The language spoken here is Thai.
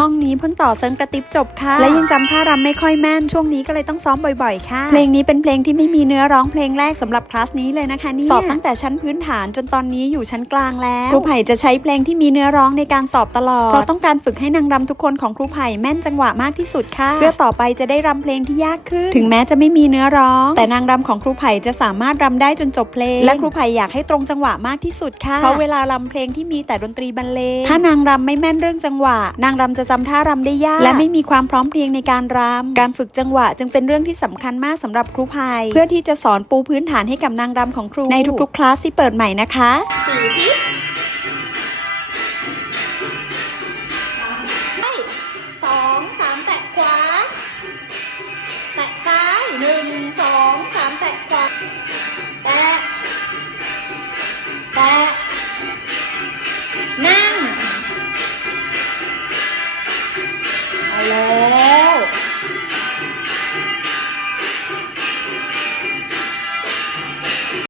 ห้องนี้เพิ่งต่อเซิร์งกระติบจบค่ะและยังจำท่ารำไม่ค่อยแม่นช่วงนี้ก็เลยต้องซ้อมบ่อยๆค่ะเพลงนี้เป็นเพลงที่ไม่มีเนื้อร้องเพลงแรกสำหรับคลาสนี้เลยนะคะนี่สอบตั้งแต่ชั้นพื้นฐานจนตอนนี้อยู่ชั้นกลางแล้วครูไผ่จะใช้เพลงที่มีเนื้อร้องในการสอบตลอดเพราะต้องการฝึกให้นางรำทุกคนของครูไผ่แม่นจังหวะมากที่สุดค่ะเพื่อต่อไปจะได้รำเพลงที่ยากขึ้นถึงแม้จะไม่มีเนื้อร้องแต่นางรำของครูไผ่จะสามารถรำได้จนจบเพลงและครูไผ่อยากให้ตรงจังหวะมากที่สุดค่ะเพราะเวลารำเพลงที่มีแต่ดนตรีบรรเลงถ้านางรำไม่แม่นเรื่องจังหวะนางรำจะจำท่ารำได้ยากและไม่มีความพร้อมเพรียงในการรำการฝึกจังหวะจึงเป็นเรื่องที่สำคัญมากสำหรับครูไผ่เพื่อที่จะสอนปูพื้นฐานให้กับนางรำของครูในทุกๆคลาสที่เปิดใหม่นะคะ4 ทิศ2 3 แตะขวาแตะซ้าย1 2 3 แตะขวาแตะนั่งเอาแล้ว